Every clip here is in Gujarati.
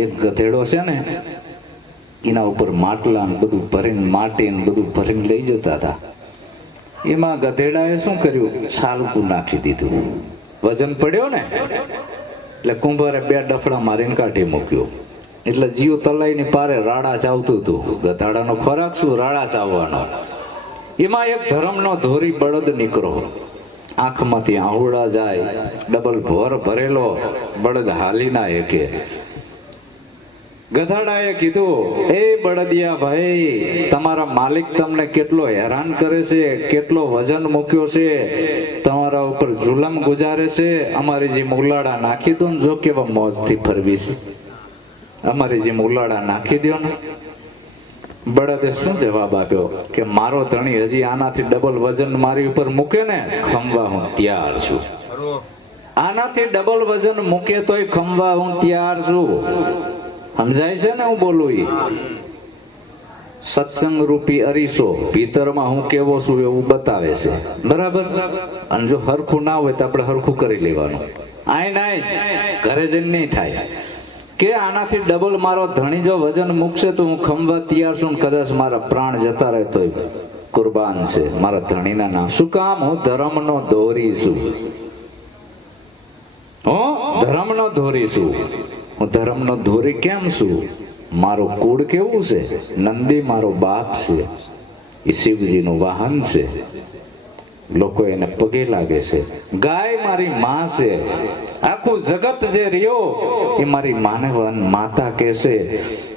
એક ગધેડો છે ને, એના ઉપર માટલા બધું ભરીને, માટી બધું ભરીને લઈ જતા હતા. એમાં ગધેડાએ શું કર્યું, છાલકું નાખી દીધું. વજન પડ્યો ને એટલે કુંભારે 2 ડફડા મારીને કાઢી મૂક્યો. એટલે જીવ તલાઈની પારે રાડા ચાવતું હતું. ગધાડાનો ખોરાક શું, રાડા ચાવવાનો. એમાં એક ધર્મનો ધોરી બળદ નીકળો, આંખમાંથી આહુડા જાય, ડબલ ભોર ભરેલો બળદ હાલી ના એકે. ગધાડાએ કીધું, એ બળદિયા ભાઈ, તમારા માલિક તમને કેટલો હેરાન કરે છે, કેટલો વજન મૂક્યો છે, તમારા ઉપર જુલમ ગુજારે છે. અમારી જે ઉલાડા નાખી દો ને, જો કેવા મોજથી ફરવી છે, અમારી જે ઉલાડા નાખી દો ને. બળદે શું જવાબ આપ્યો કે મારો ધણી હજી આનાથી ડબલ વજન મારી ઉપર મૂકે ને, ખમવા હું તૈયાર છું. આનાથી ડબલ વજન મૂકે તોય ખમવા હું તૈયાર છું. સમજાય છે ને હું બોલું? સત્સંગ રૂપી અરીસો ભીતરમાં હું કેવો છું એવું બતાવે છે, બરાબર? અને જો હરખું ના હોય તો આપણે હરખું કરી લેવાનું. આય નાય ઘરે જઈને નહીં થાય કે આનાથી ડબલ મારો ધણી જો વજન મૂકશે તો હું ખમવા તૈયાર છું. કદાચ મારા પ્રાણ જતા રહે તો કુરબાન છે મારા ધણીના નામ. શું કામ? હું ધર્મનો દોરી છું. હું ધર્મનો દોરી છું. હું ધર્મનો ધોરી કેમ છું? મારો કુળ કેવું છે? નંદી મારો બાપ છે, એ શિવજીનું વાહન છે, લોકો એને પગે લાગે છે. ગાય મારી માં છે, આખું જગત જે રહ્યો એ મારી માને માતા કે છે.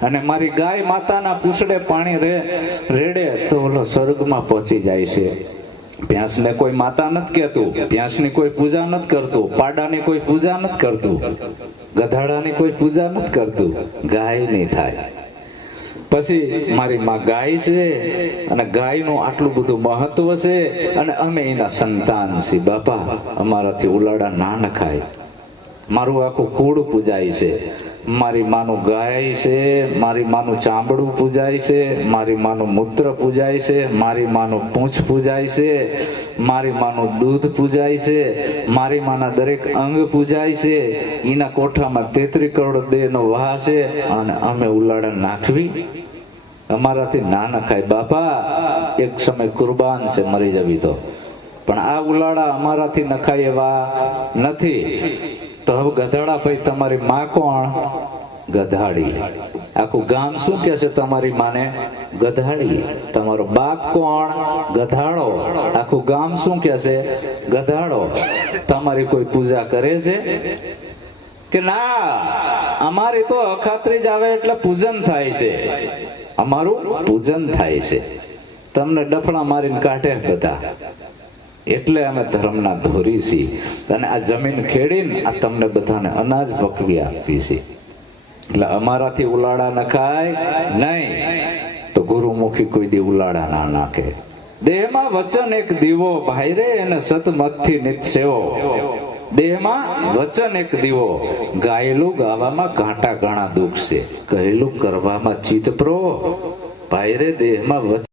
અને મારી ગાય માતાના પૂછડે પાણી રેડે તો ઓલો સ્વર્ગમાં પહોંચી જાય છે. ભેંસને કોઈ માતા નથી કહેતું, ભેંસની કોઈ પૂજા નથી કરતું, પાડાની કોઈ પૂજા નથી કરતું, ગધાડાની કોઈ પૂજા નથી કરતું. ગાય નહીં થાય. પછી મારી માં ગાય છે અને ગાયનું આટલું બધું મહત્વ છે અને અમે એના સંતાન છીએ. બાપા, અમારાથી ઉલાડા ના નખાય. મારું આખું કુળ પૂજાય છે. મારી માનું ગાય છે, મારી માનું ચામડું પૂજાય છે, મારી માનું મૂત્ર પૂજાય છે, મારી માનું પૂંછ પૂજાય છે, મારી માનું દૂધ પૂજાય છે, મારી માના દરેક અંગ પૂજાય છે. એના કોઠામાં 33 કરોડ દેહનો વાહ છે અને અમે ઉલાડા નાખવી? અમારાથી ના નખાય. બાપા, એક સમય કુરબાન છે મરી જવી તો, પણ આ ઉલાડા અમારાથી નખાય એવા નથી. તો હવે ગધાડા ભાઈ, તમારી માં કોણ? ગધાડી. આખું ગામ શું કે છે તમારી માને? ગધાડી. તમારો બાપ કોણ? ગધાડો. આખું ગામ શું કે છે? ગધાડો. તમારી કોઈ પૂજા કરે છે કે ના? અમારી તો અખાત્રી જ આવે એટલે પૂજન થાય છે. અમારું પૂજન થાય છે. તમને ડફણા મારીને કાઢે બધા, એટલે અમે ધર્મના ધોરી છીએ. અને આ જમીન ખેડીને આ તમને બધાને અનાજ પકવી આપી છે. એટલે અમારાથી ઉલાડા નખાય નહીં. તો ગુરુમુખી કોઈ દી ઉલાડા ના નાખે. દેહમાં વચન એક દીવો, ભાઈ રે એને સતમતથી નિત સેવો. દેહમાં વચન એક દીવો, ગાયેલું ગાવામાં ઘાટા ઘણા દુઃખ છે, કહેલું કરવામાં ચિત્ત પ્રો. ભાઈ રે દેહમાં વચન